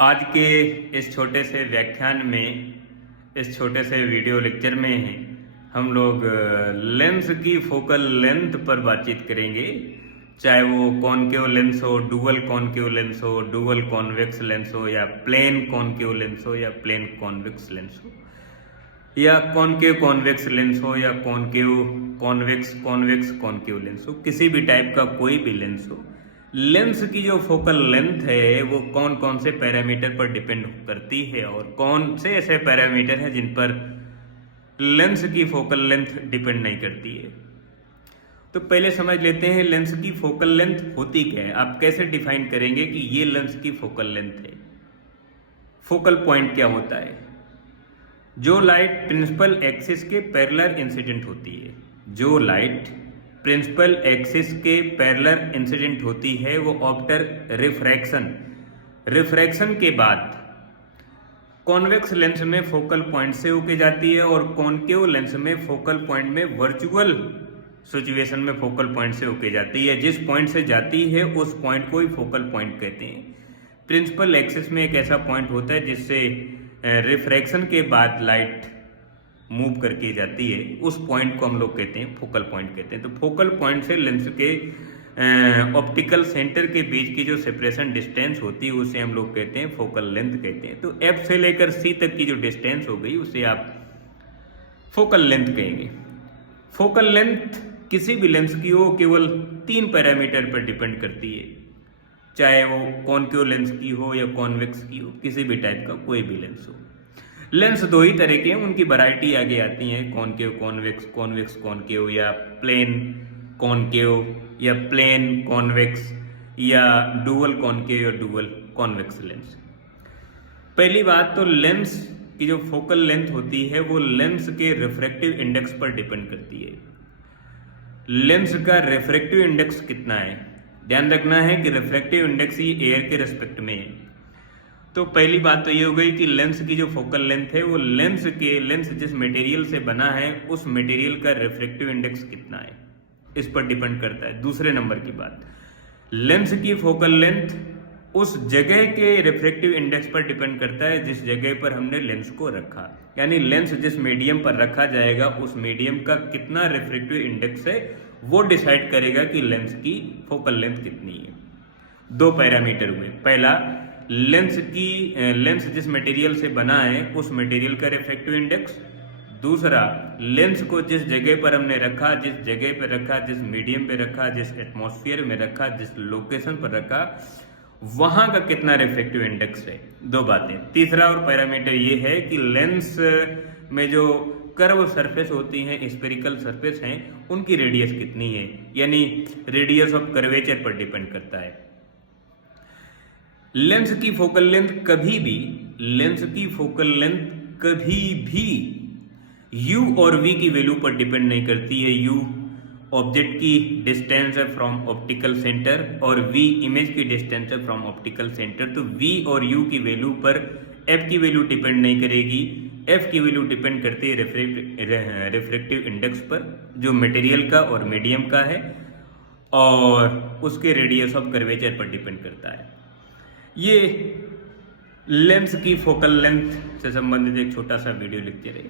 आज के इस छोटे से व्याख्यान में, इस छोटे से वीडियो लेक्चर में हम लोग लेंस की फोकल लेंथ पर बातचीत करेंगे। चाहे वो कॉनकेव लेंस हो, डुअल कॉनकेव लेंस हो, डुअल कॉन्वेक्स लेंस हो, या प्लेन कॉनकेव लेंस हो, या प्लेन कॉन्वेक्स लेंस हो, या कॉनकेव कॉन्वेक्स लेंस हो, या concave convex convex concave lens हो, किसी भी टाइप का कोई भी लेंस हो। लेंस की जो फोकल लेंथ है वो कौन कौन से पैरामीटर पर डिपेंड करती है और कौन से ऐसे पैरामीटर हैं जिन पर लेंस की फोकल लेंथ डिपेंड नहीं करती है। तो पहले समझ लेते हैं लेंस की फोकल लेंथ होती क्या है। आप कैसे डिफाइन करेंगे कि ये लेंस की फोकल लेंथ है। फोकल पॉइंट क्या होता है? जो लाइट प्रिंसिपल एक्सिस के पैरेलल इंसिडेंट होती है, जो लाइट प्रिंसिपल एक्सिस के पैरेलल इंसिडेंट होती है, वो आफ्टर रिफ्रैक्शन के बाद कॉन्वेक्स लेंस में फोकल पॉइंट से होके जाती है और कॉनकेव लेंस में फोकल पॉइंट में वर्चुअल सिचुएशन में फोकल पॉइंट से होके जाती है। जिस पॉइंट से जाती है उस पॉइंट को ही फोकल पॉइंट कहते हैं। प्रिंसिपल एक्सिस में एक ऐसा पॉइंट होता है जिससे रिफ्रैक्शन के बाद लाइट मूव करके जाती है, उस पॉइंट को हम लोग कहते हैं फोकल पॉइंट कहते हैं। तो फोकल पॉइंट से लेंस के ऑप्टिकल सेंटर के बीच की जो सेपरेशन डिस्टेंस होती है उसे हम लोग कहते हैं फोकल लेंथ कहते हैं। तो F से लेकर C तक की जो डिस्टेंस हो गई उसे आप फोकल लेंथ कहेंगे। फोकल लेंथ किसी भी लेंस की हो केवल 3 पैरामीटर पर डिपेंड करती है, चाहे वो कॉनकेव लेंस की हो या कॉन्वेक्स की हो, किसी भी टाइप का कोई भी लेंस हो। लेंस 2 ही तरह के हैं, उनकी वैरायटी आगे आती है, कॉनकेव कॉन्वेक्स, कॉन्वेक्स कॉनकेव, या प्लेन कॉनकेव, या प्लेन कॉन्वेक्स, या डुअल कॉनकेव या डुअल कॉन्वेक्स लेंस। पहली बात तो लेंस की जो फोकल लेंथ होती है वो लेंस के रिफ्रैक्टिव इंडेक्स पर डिपेंड करती है। लेंस का रिफ्रैक्टिव इंडेक्स कितना है, ध्यान रखना है कि रिफ्रैक्टिव इंडेक्स ही एयर के रिस्पेक्ट में है। तो पहली बात तो ये हो गई कि लेंस की जो फोकल लेंथ है वो लेंस जिस मटेरियल से बना है उस मटेरियल का रिफ्रैक्टिव इंडेक्स कितना है, इस पर डिपेंड करता है। दूसरे नंबर की बात, लेंस की फोकल लेंथ उस जगह के रिफ्रैक्टिव इंडेक्स पर डिपेंड करता है जिस जगह पर हमने लेंस को रखा। यानी लेंस जिस मीडियम पर रखा जाएगा उस मीडियम का कितना रिफ्रैक्टिव इंडेक्स है वो डिसाइड करेगा कि लेंस की फोकल लेंथ कितनी है। 2 पैरामीटर हुए, पहला लेंस जिस मटेरियल से बना है उस मटेरियल का रिफ्रैक्टिव इंडेक्स, दूसरा लेंस को जिस जगह पर हमने रखा, जिस जगह पर रखा, जिस मीडियम पे रखा, जिस एटमॉस्फेयर में रखा, जिस लोकेशन पर रखा, वहां का कितना रिफ्रैक्टिव इंडेक्स है। 2 बातें। तीसरा और पैरामीटर ये है कि लेंस में जो कर्व सरफेस होती हैं, स्फेरिकल सरफेस हैं, उनकी रेडियस कितनी है, यानी रेडियस ऑफ कर्वेचर पर डिपेंड करता है। लेंस की फोकल लेंथ कभी भी u और v की वैल्यू पर डिपेंड नहीं करती है। u ऑब्जेक्ट की डिस्टेंस है फ्रॉम ऑप्टिकल सेंटर और v इमेज की डिस्टेंस है फ्रॉम ऑप्टिकल सेंटर। तो v और u की वैल्यू पर f की वैल्यू डिपेंड नहीं करेगी। f की वैल्यू डिपेंड करती है रिफ्रैक्टिव इंडेक्स पर जो मटेरियल का और मीडियम का है, और उसके रेडियस ऑफ कर्वेचर पर डिपेंड करता है। ये लेंस की फोकल लेंथ से संबंधित एक छोटा सा वीडियो लेक्चर है।